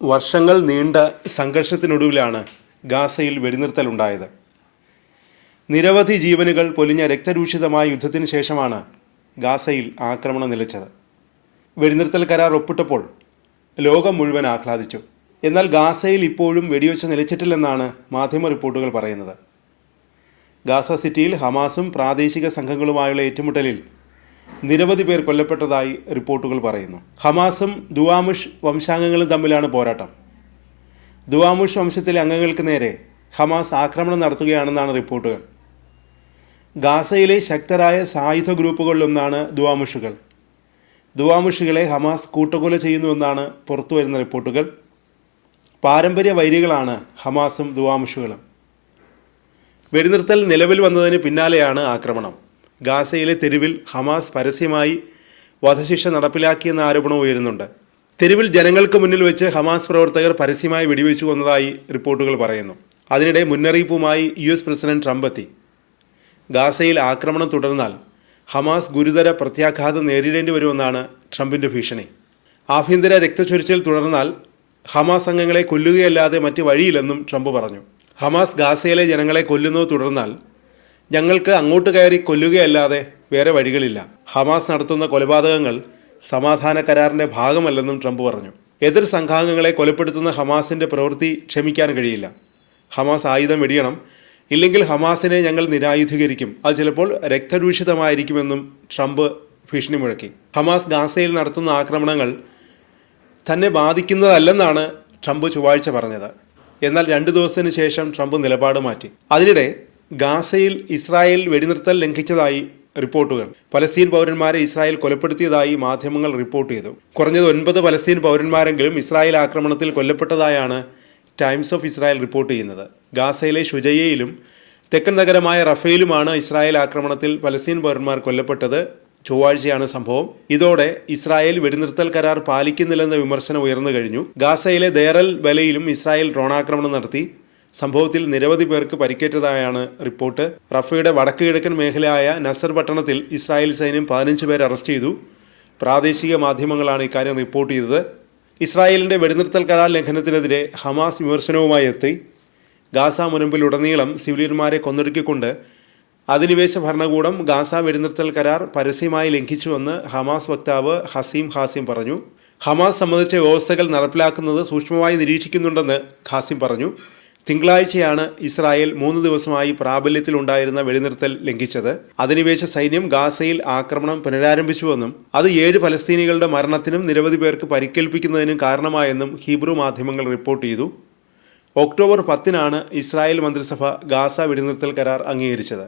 വർഷങ്ങൾ നീണ്ട സംഘർഷത്തിനൊടുവിലാണ് ഗാസയിൽ വെടിനിർത്തലുണ്ടായത്. നിരവധി ജീവനുകൾ പൊലിഞ്ഞ രക്തരൂഷിതമായ യുദ്ധത്തിന് ശേഷമാണ് ഗാസയിൽ ആക്രമണം നിലച്ചത്. വെടിനിർത്തൽ കരാർ ഒപ്പിട്ടപ്പോൾ ലോകം മുഴുവൻ ആഹ്ലാദിച്ചു. എന്നാൽ ഗാസയിൽ ഇപ്പോഴും വെടിവെച്ച് നിലച്ചിട്ടില്ലെന്നാണ് മാധ്യമ റിപ്പോർട്ടുകൾ പറയുന്നത്. ഗാസ സിറ്റിയിൽ ഹമാസും പ്രാദേശിക സംഘങ്ങളുമായുള്ള ഏറ്റുമുട്ടലിൽ നിരവധി പേർ കൊല്ലപ്പെട്ടതായി റിപ്പോർട്ടുകൾ പറയുന്നു. ഹമാസും ദുവാമുഷ് വംശാംഗങ്ങളും തമ്മിലാണ് പോരാട്ടം. ദുവാമുഷ് വംശത്തിലെ അംഗങ്ങൾക്ക് നേരെ ഹമാസ് ആക്രമണം നടത്തുകയാണെന്നാണ് റിപ്പോർട്ടുകൾ. ഗാസയിലെ ശക്തരായ സായുധ ഗ്രൂപ്പുകളിലൊന്നാണ് ദുവാമുഷുകൾ. ദുവാമുഷുകളെ ഹമാസ് കൂട്ടക്കൊല ചെയ്യുന്നുവെന്നാണ് പുറത്തുവരുന്ന റിപ്പോർട്ടുകൾ. പാരമ്പര്യ വൈരികളാണ് ഹമാസും ദുവാമുഷുകളും. വെടിനിർത്തൽ നിലവിൽ വന്നതിന് പിന്നാലെയാണ് ആക്രമണം. ഗാസയിലെ തെരുവിൽ ഹമാസ് പരസ്യമായി വധശിക്ഷ നടപ്പിലാക്കിയെന്ന ആരോപണം ഉയരുന്നുണ്ട്. തെരുവിൽ ജനങ്ങൾക്ക് മുന്നിൽ വെച്ച് ഹമാസ് പ്രവർത്തകർ പരസ്യമായി വെടിവെച്ചു കൊന്നതായി റിപ്പോർട്ടുകൾ പറയുന്നു. അതിനിടെ മുന്നറിയിപ്പുമായി US പ്രസിഡന്റ് ട്രംപ് എത്തി. ഗാസയിൽ ആക്രമണം തുടർന്നാൽ ഹമാസ് ഗുരുതര പ്രത്യാഘാതം നേരിടേണ്ടി വരുമെന്നാണ് ട്രംപിൻ്റെ ഭീഷണി. ആഭ്യന്തര രക്തച്ചൊരിച്ചിൽ തുടർന്നാൽ ഹമാസ് അംഗങ്ങളെ കൊല്ലുകയല്ലാതെ മറ്റ് വഴിയില്ലെന്നും ട്രംപ് പറഞ്ഞു. ഹമാസ് ഗാസയിലെ ജനങ്ങളെ കൊല്ലുന്നത് തുടർന്നാൽ ഞങ്ങൾക്ക് അങ്ങോട്ട് കയറി കൊല്ലുകയല്ലാതെ വേറെ വഴികളില്ല. ഹമാസ് നടത്തുന്ന കൊലപാതകങ്ങൾ സമാധാന കരാറിൻ്റെ ഭാഗമല്ലെന്നും ട്രംപ് പറഞ്ഞു. എതിർ സംഘാംഗങ്ങളെ കൊലപ്പെടുത്തുന്ന ഹമാസിൻ്റെ പ്രവൃത്തി ക്ഷമിക്കാൻ കഴിയില്ല. ഹമാസ് ആയുധം വെടിയണം, ഇല്ലെങ്കിൽ ഹമാസിനെ ഞങ്ങൾ നിരായുധീകരിക്കും, അത് ചിലപ്പോൾ രക്തരൂഷിതമായിരിക്കുമെന്നും ട്രംപ് ഭീഷണി മുഴക്കി. ഹമാസ് ഗാസയിൽ നടത്തുന്ന ആക്രമണങ്ങൾ തന്നെ ബാധിക്കുന്നതല്ലെന്നാണ് ട്രംപ് ചൊവ്വാഴ്ച പറഞ്ഞത്. എന്നാൽ 2 ദിവസത്തിന് ശേഷം ട്രംപ് നിലപാട് മാറ്റി. അതിനിടെ ഗാസയിൽ ഇസ്രായേൽ വെടിനിർത്തൽ ലംഘിച്ചതായി റിപ്പോർട്ടുകൾ. പലസ്തീൻ പൗരന്മാരെ ഇസ്രായേൽ കൊലപ്പെടുത്തിയതായി മാധ്യമങ്ങൾ റിപ്പോർട്ട് ചെയ്തു. കുറഞ്ഞത് 9 പലസ്തീൻ പൗരന്മാരെങ്കിലും ഇസ്രായേൽ ആക്രമണത്തിൽ കൊല്ലപ്പെട്ടതായാണ് ടൈംസ് ഓഫ് ഇസ്രായേൽ റിപ്പോർട്ട് ചെയ്യുന്നത്. ഗാസയിലെ ഷുജയ്യയിലും തെക്കൻ നഗരമായ റഫേലുമാണ് ഇസ്രായേൽ ആക്രമണത്തിൽ പലസ്തീൻ പൗരന്മാർ കൊല്ലപ്പെട്ടത്. ചൊവ്വാഴ്ചയാണ് സംഭവം. ഇതോടെ ഇസ്രായേൽ വെടിനിർത്തൽ കരാർ പാലിക്കുന്നില്ലെന്ന വിമർശനം ഉയർന്നു കഴിഞ്ഞു. ഗാസയിലെ ദേറൽ ബലയിലും ഇസ്രായേൽ ഡ്രോണാക്രമണം നടത്തി. സംഭവത്തിൽ നിരവധി പേർക്ക് പരിക്കേറ്റതായാണ് റിപ്പോർട്ട്. റഫയുടെ വടക്ക് കിഴക്കൻ മേഖലയായ നസർ പട്ടണത്തിൽ ഇസ്രായേൽ സൈന്യം 15 പേരെ അറസ്റ്റ് ചെയ്തു. പ്രാദേശിക മാധ്യമങ്ങളാണ് ഇക്കാര്യം റിപ്പോർട്ട് ചെയ്തത്. ഇസ്രായേലിൻ്റെ വെടിനിർത്തൽ കരാർ ലംഘനത്തിനെതിരെ ഹമാസ് വിമർശനവുമായി എത്തി. ഗാസ മുനമ്പിലുടനീളം സിവിലിയന്മാരെ കൊന്നൊടുക്കിക്കൊണ്ട് അധിനിവേശ ഭരണകൂടം ഗാസ വെടിനിർത്തൽ കരാർ പരസ്യമായി ലംഘിച്ചുവെന്ന് ഹമാസ് വക്താവ് ഹാസിം പറഞ്ഞു. ഹമാസ് സംബന്ധിച്ച വ്യവസ്ഥകൾ നടപ്പിലാക്കുന്നത് സൂക്ഷ്മമായി നിരീക്ഷിക്കുന്നുണ്ടെന്ന് ഹാസിം പറഞ്ഞു. തിങ്കളാഴ്ചയാണ് ഇസ്രായേൽ 3 ദിവസമായി പ്രാബല്യത്തിലുണ്ടായിരുന്ന വെടിനിർത്തൽ ലംഘിച്ചത്. അധിനിവേശ സൈന്യം ഗാസയിൽ ആക്രമണം പുനരാരംഭിച്ചുവെന്നും അത് 7 ഫലസ്തീനികളുടെ മരണത്തിനും നിരവധി പേർക്ക് പരിക്കേൽപ്പിക്കുന്നതിനും കാരണമായെന്നും ഹീബ്രു മാധ്യമങ്ങൾ റിപ്പോർട്ട് ചെയ്തു. ഒക്ടോബർ 10-നാണ് ഇസ്രായേൽ മന്ത്രിസഭ ഗാസ വെടിനിർത്തൽ കരാർ അംഗീകരിച്ചത്.